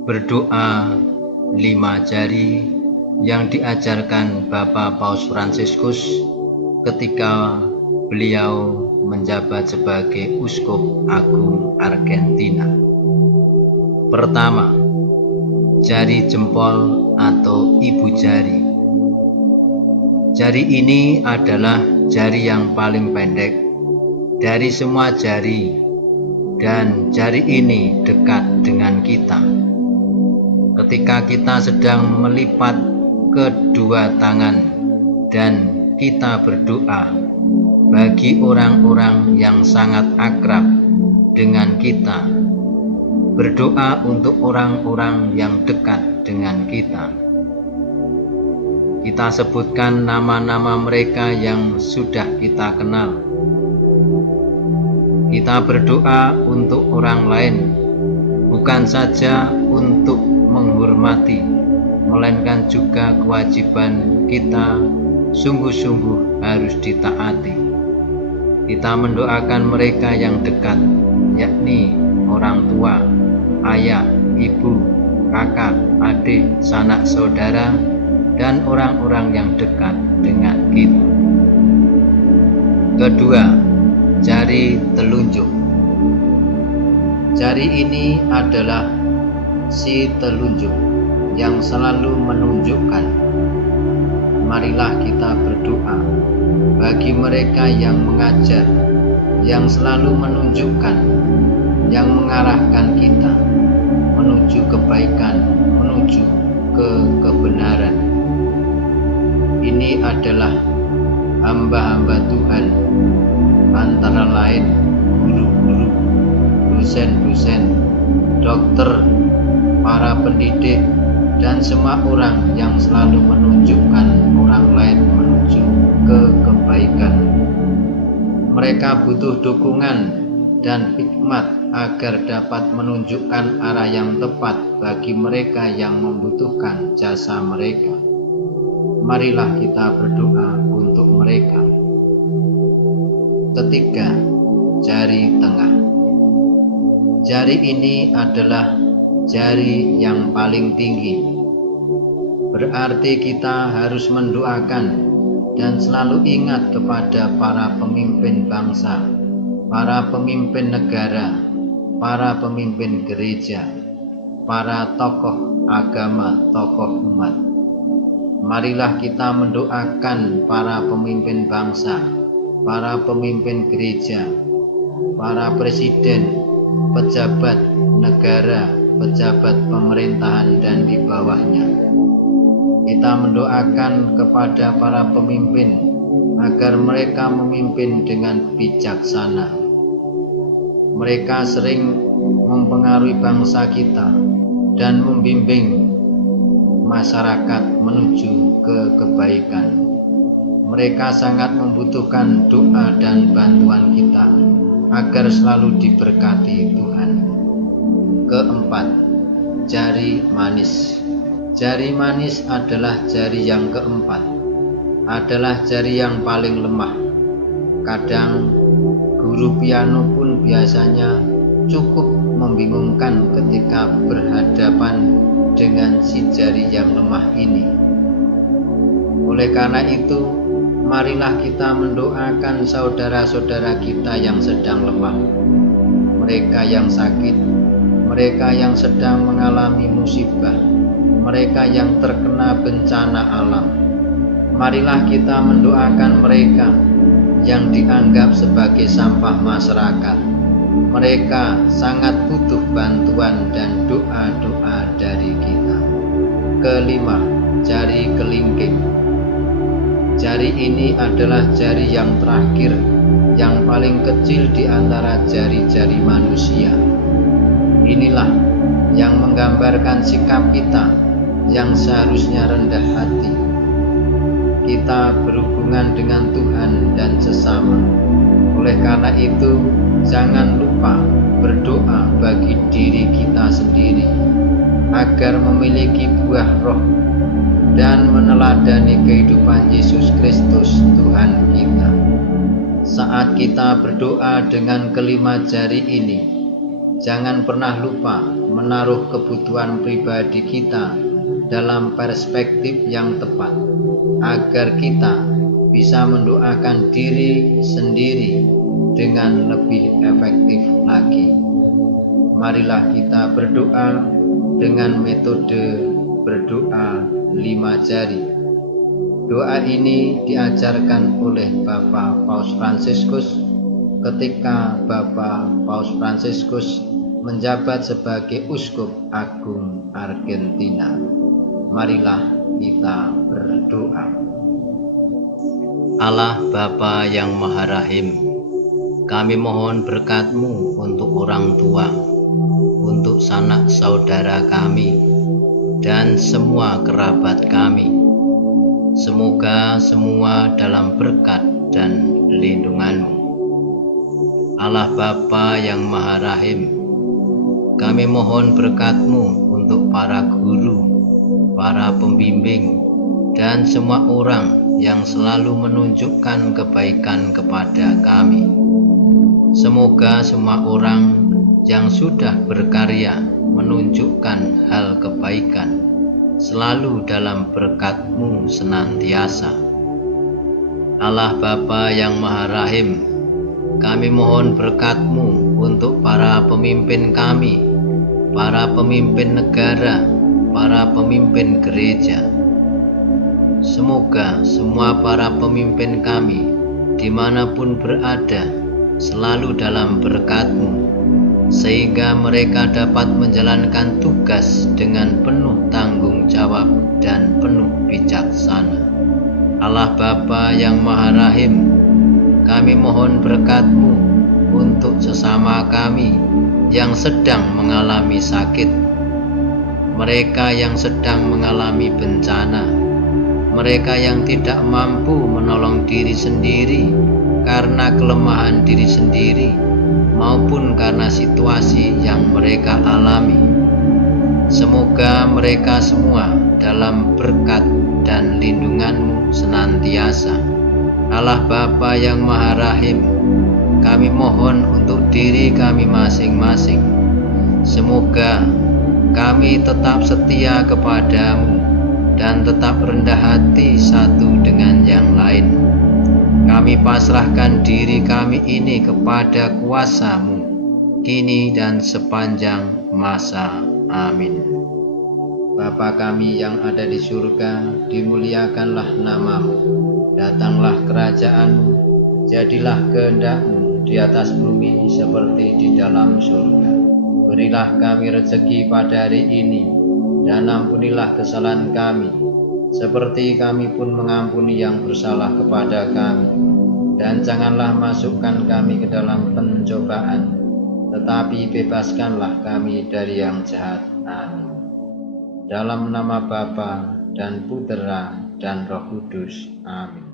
Berdoa 5 jari yang diajarkan Bapak Paus Fransiskus ketika beliau menjabat sebagai Uskup Agung Argentina. Pertama, jari jempol atau ibu jari. Jari ini adalah jari yang paling pendek dari semua jari, dan jari ini dekat dengan kita. Ketika kita sedang melipat kedua tangan dan kita berdoa bagi orang-orang yang sangat akrab dengan kita, berdoa untuk orang-orang yang dekat dengan kita. Kita sebutkan nama-nama mereka yang sudah kita kenal. Kita berdoa untuk orang lain, bukan saja untuk menghormati, melainkan juga kewajiban kita sungguh-sungguh harus ditaati. Kita mendoakan mereka yang dekat, yakni orang tua, ayah, ibu, kakak, adik, sanak saudara, dan orang-orang yang dekat dengan kita. Kedua, jari telunjuk. Jari ini adalah si telunjuk yang selalu menunjukkan. Marilah kita berdoa bagi mereka yang mengajar, yang selalu menunjukkan, yang mengarahkan kita menuju kebaikan, menuju ke kebenaran. Ini adalah hamba-hamba Tuhan, antara lain guru-guru, dosen-dosen, dokter, para pendidik, dan semua orang yang selalu menunjukkan orang lain menuju ke kebaikan. Mereka butuh dukungan dan hikmat agar dapat menunjukkan arah yang tepat bagi mereka yang membutuhkan jasa mereka. Marilah kita berdoa untuk mereka. Ketiga, jari tengah. Jari ini adalah jari yang paling tinggi. Berarti kita harus mendoakan dan selalu ingat kepada para pemimpin bangsa, para pemimpin negara, para pemimpin gereja, para tokoh agama, tokoh umat. Marilah kita mendoakan para pemimpin bangsa, para pemimpin gereja, para presiden, pejabat negara, pejabat pemerintahan dan di bawahnya. Kita mendoakan kepada para pemimpin agar mereka memimpin dengan bijaksana. Mereka sering mempengaruhi bangsa kita dan membimbing masyarakat menuju ke kebaikan. Mereka sangat membutuhkan doa dan bantuan kita agar selalu diberkati Tuhan. Keempat, jari manis. Jari manis adalah jari yang keempat, adalah jari yang paling lemah. Kadang guru piano pun biasanya cukup membingungkan ketika berhadapan dengan si jari yang lemah ini. Oleh karena itu, marilah kita mendoakan saudara-saudara kita yang sedang lemah, mereka yang sakit, mereka yang sedang mengalami musibah, mereka yang terkena bencana alam. Marilah kita mendoakan mereka yang dianggap sebagai sampah masyarakat. Mereka sangat butuh bantuan dan doa-doa dari kita. Kelima, jari kelingking. Jari ini adalah jari yang terakhir, yang paling kecil di antara jari-jari manusia. Inilah yang menggambarkan sikap kita yang seharusnya rendah hati. Kita berhubungan dengan Tuhan dan sesama. Oleh karena itu, jangan lupa berdoa bagi diri kita sendiri agar memiliki buah roh dan meneladani kehidupan Yesus Kristus Tuhan kita. Saat kita berdoa dengan kelima jari ini, jangan pernah lupa menaruh kebutuhan pribadi kita dalam perspektif yang tepat, agar kita bisa mendoakan diri sendiri dengan lebih efektif lagi. Marilah kita berdoa dengan metode berdoa 5 jari. Doa ini diajarkan oleh Bapak Paus Fransiskus ketika Bapak Paus Fransiskus menjabat sebagai Uskup Agung Argentina. Marilah kita berdoa. Allah Bapa yang Maha Rahim, kami mohon berkat-Mu untuk orang tua, untuk sanak saudara kami, dan semua kerabat kami. Semoga semua dalam berkat dan lindungan-Mu. Allah Bapa yang Maha Rahim, kami mohon berkat-Mu untuk para guru, para pembimbing, dan semua orang yang selalu menunjukkan kebaikan kepada kami. Semoga semua orang yang sudah berkarya menunjukkan hal kebaikan selalu dalam berkat-Mu senantiasa. Allah Bapa yang Maha Rahim, kami mohon berkat-Mu untuk para pemimpin kami, para pemimpin negara, para pemimpin gereja. Semoga semua para pemimpin kami dimanapun berada selalu dalam berkat-Mu, sehingga mereka dapat menjalankan tugas dengan penuh tanggung jawab dan penuh bijaksana. Allah Bapa yang Maha Rahim, kami mohon berkat-Mu untuk sesama kami yang sedang mengalami sakit, mereka yang sedang mengalami bencana, mereka yang tidak mampu menolong diri sendiri karena kelemahan diri sendiri, maupun karena situasi yang mereka alami. Semoga mereka semua dalam berkat dan lindungan-Mu senantiasa. Allah Bapa yang Maha Rahim, kami mohon untuk diri kami masing-masing. Semoga kami tetap setia kepada-Mu dan tetap rendah hati satu dengan yang lain. Kami pasrahkan diri kami ini kepada kuasa-Mu, kini dan sepanjang masa. Amin. Bapa kami yang ada di surga, dimuliakanlah nama-Mu, datanglah kerajaan-Mu, jadilah kehendak-Mu di atas bumi seperti di dalam surga. Berilah kami rezeki pada hari ini, dan ampunilah kesalahan kami, seperti kami pun mengampuni yang bersalah kepada kami. Dan janganlah masukkan kami ke dalam pencobaan, tetapi bebaskanlah kami dari yang jahat. Amin. Dalam nama Bapa dan Putera dan Roh Kudus. Amin.